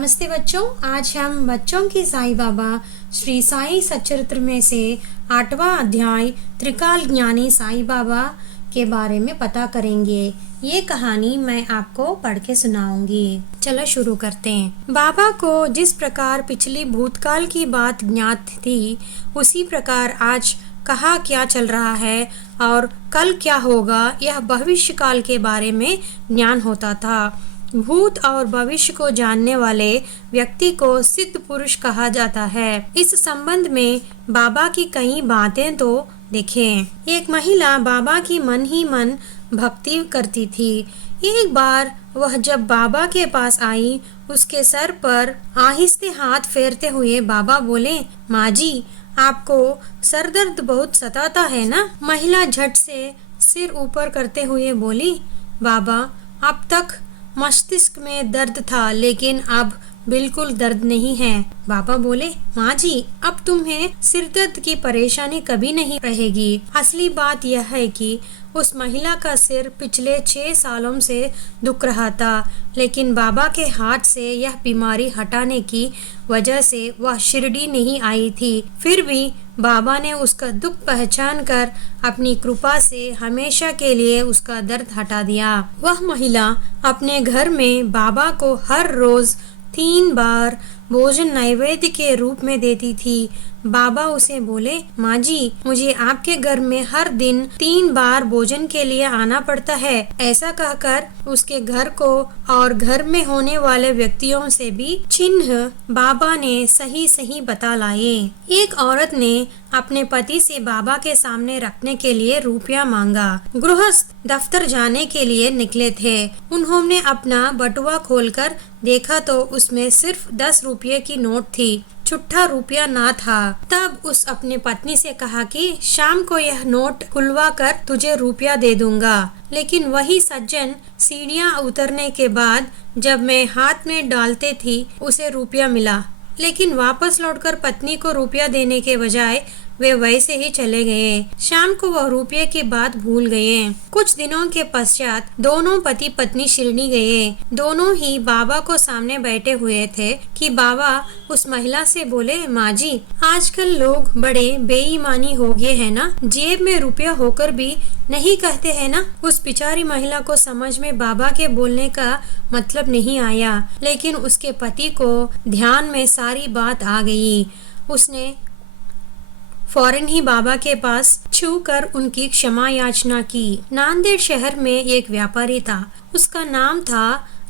नमस्ते बच्चों, आज हम बच्चों के साईं बाबा श्री साईं सच्चरित्र में से 8वां अध्याय त्रिकाल ज्ञानी साईं बाबा के बारे में पता करेंगे। ये कहानी मैं आपको पढ़ के सुनाऊंगी। चलो शुरू करते हैं। बाबा को जिस प्रकार पिछली भूतकाल की बात ज्ञात थी, उसी प्रकार आज कहाँ क्या चल रहा है और कल क्या होगा, यह भविष्य काल के बारे में ज्ञान होता था। भूत और भविष्य को जानने वाले व्यक्ति को सिद्ध पुरुष कहा जाता है। इस संबंध में बाबा की कई बातें तो देखें। एक महिला बाबा की मन ही मन भक्ति करती थी। एक बार वह जब बाबा के पास आई, उसके सर पर आहिस्ते हाथ फेरते हुए बाबा बोले, माँ जी, आपको सर दर्द बहुत सताता है ना? महिला झट से सिर ऊपर करते हुए बोली, बाबा, अब तक मस्तिष्क में दर्द था, लेकिन अब बिल्कुल दर्द नहीं है। बाबा बोले, माँ जी, अब तुम्हें सिर दर्द की परेशानी कभी नहीं रहेगी। असली बात यह है कि उस महिला का सिर पिछले 6 सालों से दुख रहा था, लेकिन बाबा के हाथ से यह बीमारी हटाने की वजह से वह शिरडी नहीं आई थी। फिर भी बाबा ने उसका दुख पहचान कर अपनी कृपा से हमेशा के लिए उसका दर्द हटा दिया। वह महिला अपने घर में बाबा को हर रोज 3 बार भोजन नैवेद्य के रूप में देती थी। बाबा उसे बोले, माँ जी, मुझे आपके घर में हर दिन 3 बार भोजन के लिए आना पड़ता है। ऐसा कहकर उसके घर को और घर में होने वाले व्यक्तियों से भी चिन्ह बाबा ने सही सही बता लाए। एक औरत ने अपने पति से बाबा के सामने रखने के लिए रुपया मांगा। गृहस्थ दफ्तर जाने के लिए निकले थे। उन्होंने अपना बटुआ खोलकर देखा तो उसमें सिर्फ 10 रुपये की नोट थी, छुट्टा रुपया ना था। तब उस अपने पत्नी से कहा कि शाम को यह नोट खुलवा कर तुझे रुपया दे दूंगा। लेकिन वही सज्जन सीढ़ियाँ उतरने के बाद जब मैं हाथ में डालते थी, उसे रुपया मिला, लेकिन वापस लौटकर पत्नी को रुपया देने के बजाय वे वैसे ही चले गए। शाम को वह रुपये की बात भूल गए। कुछ दिनों के पश्चात दोनों पति पत्नी शिरडी गए। दोनों ही बाबा को सामने बैठे हुए थे कि बाबा उस महिला से बोले, माँ जी, आजकल लोग बड़े बेईमानी हो गए हैं ना, जेब में रुपया होकर भी नहीं कहते हैं ना। उस बेचारी महिला को समझ में बाबा के बोलने का मतलब नहीं आया, लेकिन उसके पति को ध्यान में सारी बात आ गई। उसने फौरन ही बाबा के पास छू कर उनकी क्षमा याचना की। नांदेड़ शहर में एक व्यापारी था। उसका नाम था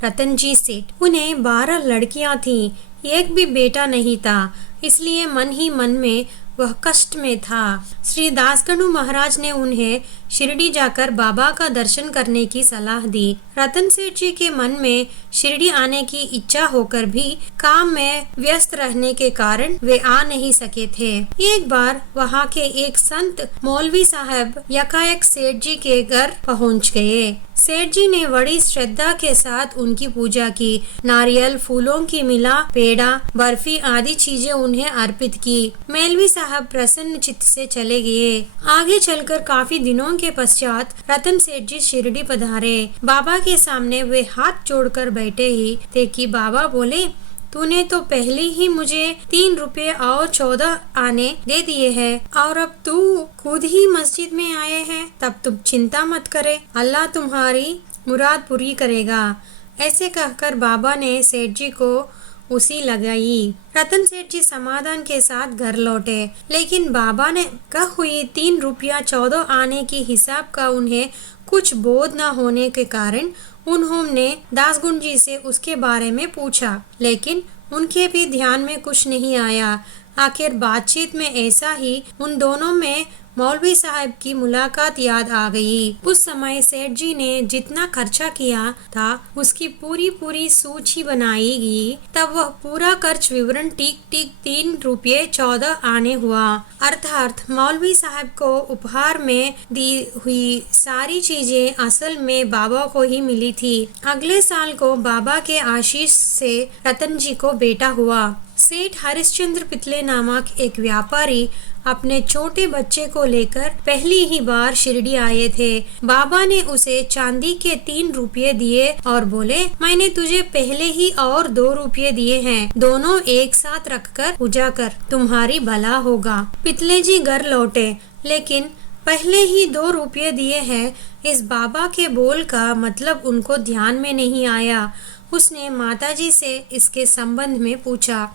रतनजी सेठ। उन्हें 12 लड़कियां थीं, एक भी बेटा नहीं था, इसलिए मन ही मन में वह कष्ट में था। श्री दासगणु महाराज ने उन्हें शिरडी जाकर बाबा का दर्शन करने की सलाह दी। रतन सेठ जी के मन में शिरडी आने की इच्छा होकर भी काम में व्यस्त रहने के कारण वे आ नहीं सके थे। एक बार वहाँ के एक संत मौलवी साहब यकायक सेठ जी के घर पहुँच गए। सेठ जी ने बड़ी श्रद्धा के साथ उनकी पूजा की। नारियल, फूलों की मिला, पेड़ा, बर्फी आदि चीजें उन्हें अर्पित की। मौलवी साहब प्रसन्न चित्त से चले गए। आगे चलकर काफी दिनों के पश्चात रतन सेठ जी शिरडी पधारे। बाबा के सामने वे हाथ जोड़कर बैठे ही थे कि बाबा बोले, तूने तो पहले ही मुझे 3 रुपये और 14 आने दे दिए हैं, और अब तू खुद ही मस्जिद में आए हैं। तब तुम चिंता मत करे, अल्लाह तुम्हारी मुराद पूरी करेगा। ऐसे कहकर बाबा ने सेठ जी को उसी लगाई। रतन सेठ जी समाधान के साथ घर लौटे, लेकिन बाबा ने कह हुई 3 रुपया 14 आने की हिसाब का उन्हें कुछ बोध न होने के कारण उन्होंने दासगुण जी से उसके बारे में पूछा, लेकिन उनके भी ध्यान में कुछ नहीं आया। आखिर बातचीत में ऐसा ही उन दोनों में मौलवी साहब की मुलाकात याद आ गई। उस समय सेठ जी ने जितना खर्चा किया था उसकी पूरी सूची बनाई गई। तब वह पूरा खर्च विवरण ठीक 3 रुपये 14 आने हुआ। अर्थात मौलवी साहब को उपहार में दी हुई सारी चीजें असल में बाबा को ही मिली थी। अगले साल को बाबा के आशीष से रतन जी को बेटा हुआ। सेठ हरिश्चंद्र पितले नामक एक व्यापारी अपने छोटे बच्चे को लेकर पहली ही बार शिरडी आए थे। बाबा ने उसे चांदी के 3 रुपये दिए और बोले, मैंने तुझे पहले ही और 2 रुपये दिए हैं, दोनों एक साथ रखकर पूजा कर, तुम्हारी भला होगा। पितले जी घर लौटे, लेकिन पहले ही 2 रुपये दिए हैं, इस बाबा के बोल का मतलब उनको ध्यान में नहीं आया। उसने माताजी से इसके संबंध में पूछा।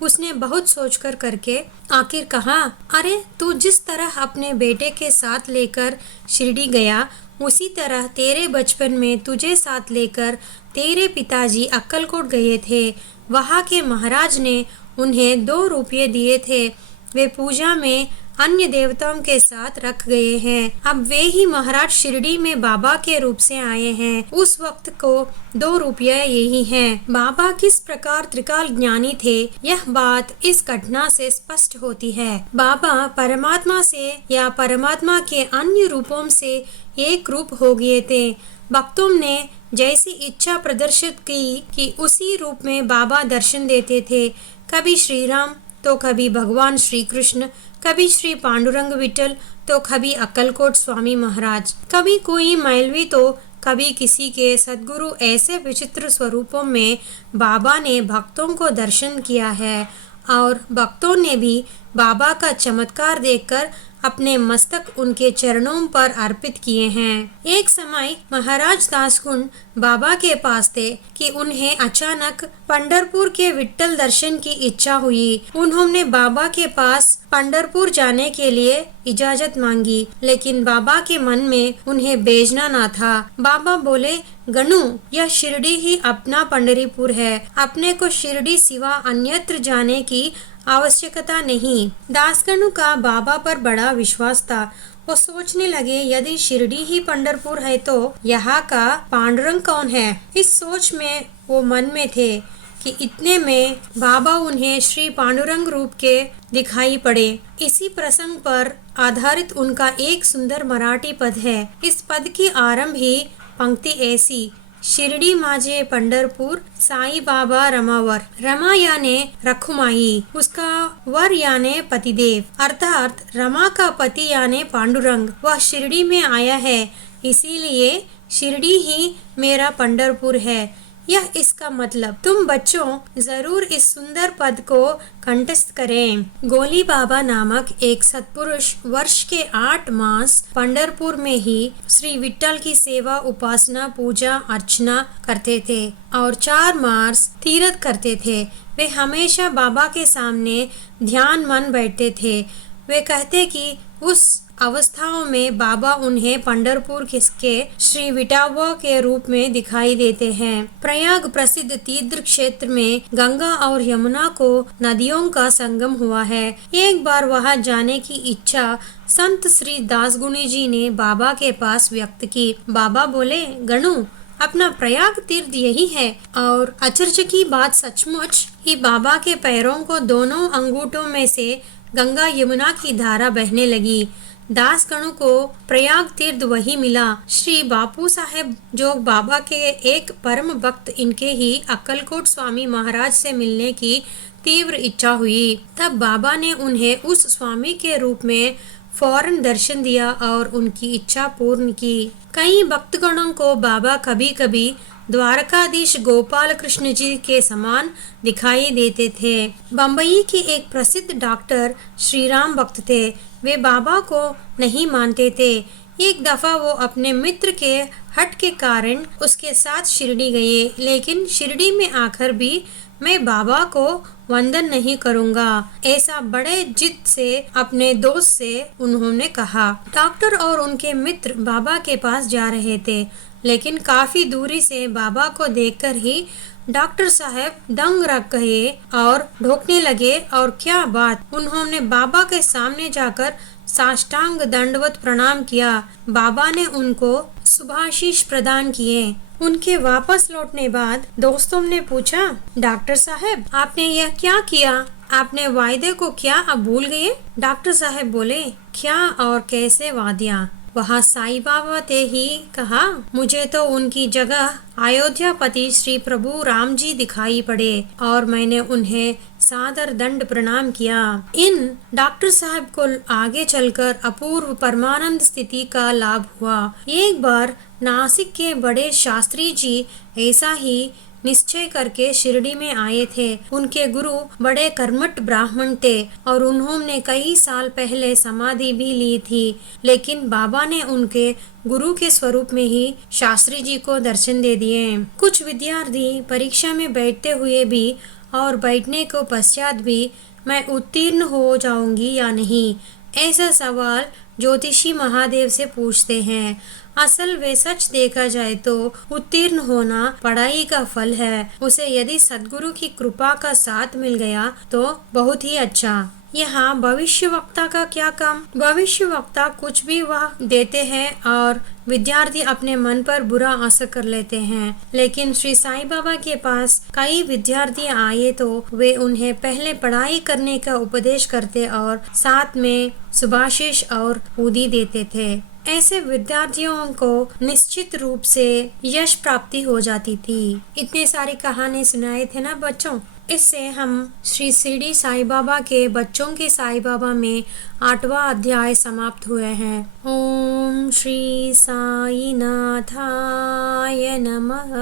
उसने बहुत सोचकर करके आखिर कहा, अरे तू जिस तरह अपने बेटे के साथ लेकर शिरडी गया, उसी तरह तेरे बचपन में तुझे साथ लेकर तेरे पिताजी अक्कलकोट गए थे। वहाँ के महाराज ने उन्हें 2 रुपये दिए थे, वे पूजा में अन्य देवताओं के साथ रख गए हैं। अब वे ही महाराज शिरडी में बाबा के रूप से आए हैं। उस वक्त को 2 रुपये यही हैं। बाबा किस प्रकार त्रिकाल ज्ञानी थे, यह बात इस घटना से स्पष्ट होती है। बाबा परमात्मा से या परमात्मा के अन्य रूपों से एक रूप हो गए थे। भक्तों ने जैसी इच्छा प्रदर्शित की कि उसी रूप में बाबा दर्शन देते थे। कभी श्री राम तो कभी भगवान श्री कृष्ण, कभी श्री पांडुरंग विठल तो कभी अक्कलकोट स्वामी महाराज, कभी कोई मौलवी तो कभी किसी के सद्गुरु। ऐसे विचित्र स्वरूपों में बाबा ने भक्तों को दर्शन किया है और भक्तों ने भी बाबा का चमत्कार देखकर अपने मस्तक उनके चरणों पर अर्पित किए हैं। एक समय महाराज दासगुण बाबा के पास थे कि उन्हें अचानक पंढरपुर के विट्ठल दर्शन की इच्छा हुई। उन्होंने बाबा के पास पंढरपुर जाने के लिए इजाजत मांगी, लेकिन बाबा के मन में उन्हें भेजना न था। बाबा बोले, गणु, यह शिरडी ही अपना पंढरीपुर है, अपने को शिरडी सिवा अन्यत्र जाने की आवश्यकता नहीं। दासगणु का बाबा पर बड़ा विश्वास था। वो सोचने लगे, यदि शिरडी ही पंढरपुर है तो यहाँ का पांडुरंग कौन है। इस सोच में वो मन में थे कि इतने में बाबा उन्हें श्री पांडुरंग रूप के दिखाई पड़े। इसी प्रसंग पर आधारित उनका एक सुंदर मराठी पद है। इस पद की आरंभ ही पंक्ति ऐसी, शिरडी माझे पंढरपुर साई बाबा रमावर। रमा याने रखुमाई, उसका वर याने पतिदेव, अर्थात रमा का पति याने पांडुरंग। वह शिरडी में आया है, इसीलिए शिरडी ही मेरा पंढरपुर है। यह इसका मतलब। तुम बच्चों जरूर इस सुंदर पद को कंठस्थ करें। गोली बाबा नामक एक सत्पुरुष वर्ष के 8 मास पंढरपुर में ही श्री विट्ठल की सेवा, उपासना, पूजा अर्चना करते थे और 4 मास तीर्थ करते थे। वे हमेशा बाबा के सामने ध्यान मन बैठते थे। वे कहते कि उस अवस्थाओं में बाबा उन्हें पंढरपुर के श्री विटावा के रूप में दिखाई देते हैं। प्रयाग प्रसिद्ध तीर्थ क्षेत्र में गंगा और यमुना को नदियों का संगम हुआ है। एक बार वहां जाने की इच्छा संत श्री दासगुणी जी ने बाबा के पास व्यक्त की। बाबा बोले, गणु, अपना प्रयाग तीर्थ यही है। और आश्चर्य की बात सचमुच ही बाबा के पैरों को दोनों अंगूठों में से गंगा यमुना की धारा बहने लगी। दासगणों को प्रयाग तीर्थ वही मिला। श्री बापू साहेब जो बाबा के एक परम भक्त, इनके ही अक्कलकोट स्वामी महाराज से मिलने की तीव्र इच्छा हुई। तब बाबा ने उन्हें उस स्वामी के रूप में फौरन दर्शन दिया और उनकी इच्छा पूर्ण की। कई भक्तगणों को बाबा कभी कभी द्वारकाधीश गोपाल कृष्ण जी के समान दिखाई देते थे। बम्बई के एक प्रसिद्ध डॉक्टर श्री राम भक्त थे। वे बाबा को नहीं मानते थे। एक दफा वो अपने मित्र के हट के कारण उसके साथ शिरडी गए, लेकिन शिरडी में आकर भी मैं बाबा को वंदन नहीं करूंगा, ऐसा बड़े जिद से अपने दोस्त से उन्होंने कहा। डॉक्टर और उनके मित्र बाबा के पास जा रहे थे, लेकिन काफी दूरी से बाबा को देखकर ही डॉक्टर साहब दंग रख गए और ढोकने लगे। और क्या बात, उन्होंने बाबा के सामने जाकर साष्टांग दंडवत प्रणाम किया। बाबा ने उनको शुभाशीष प्रदान किए। उनके वापस लौटने बाद दोस्तों ने पूछा, डॉक्टर साहब, आपने यह क्या किया? आपने वायदे को क्या अब भूल गए? डॉक्टर साहब बोले, क्या और कैसे वादियाँ? वहाँ साईं बाबा थे ही कहा, मुझे तो उनकी जगह अयोध्यापति श्री प्रभु राम जी दिखाई पड़े और मैंने उन्हें सादर दंड प्रणाम किया। इन डॉक्टर साहब को आगे चलकर अपूर्व परमानंद स्थिति का लाभ हुआ। एक बार नासिक के बड़े शास्त्री जी ऐसा ही निश्चय करके शिरडी में आए थे। उनके गुरु बड़े कर्मठ ब्राह्मण थे और उन्होंने कई साल पहले समाधि भी ली थी, लेकिन बाबा ने उनके गुरु के स्वरूप में ही शास्त्री जी को दर्शन दे दिए। कुछ विद्यार्थी परीक्षा में बैठते हुए भी और बैठने को पश्चात भी मैं उत्तीर्ण हो जाऊंगी या नहीं, ऐसा सवाल ज्योतिषी महादेव से पूछते हैं। असल वे सच देखा जाए तो उत्तीर्ण होना पढ़ाई का फल है। उसे यदि सद्गुरु की कृपा का साथ मिल गया तो बहुत ही अच्छा। यहाँ भविष्य वक्ता का क्या काम? भविष्य वक्ता कुछ भी वह देते हैं और विद्यार्थी अपने मन पर बुरा असर कर लेते हैं। लेकिन श्री साईं बाबा के पास कई विद्यार्थी आए तो वे उन्हें पहले पढ़ाई करने का उपदेश करते और साथ में सुभाषिष और उदी देते थे। ऐसे विद्यार्थियों को निश्चित रूप से यश प्राप्ति हो जाती थी। इतनी सारी कहानी सुनाए थे ना बच्चों। इससे हम श्री शिरडी साईं बाबा के बच्चों के साईं बाबा में 8वां अध्याय समाप्त हुए हैं। ओम श्री साईं नाथाय नमः।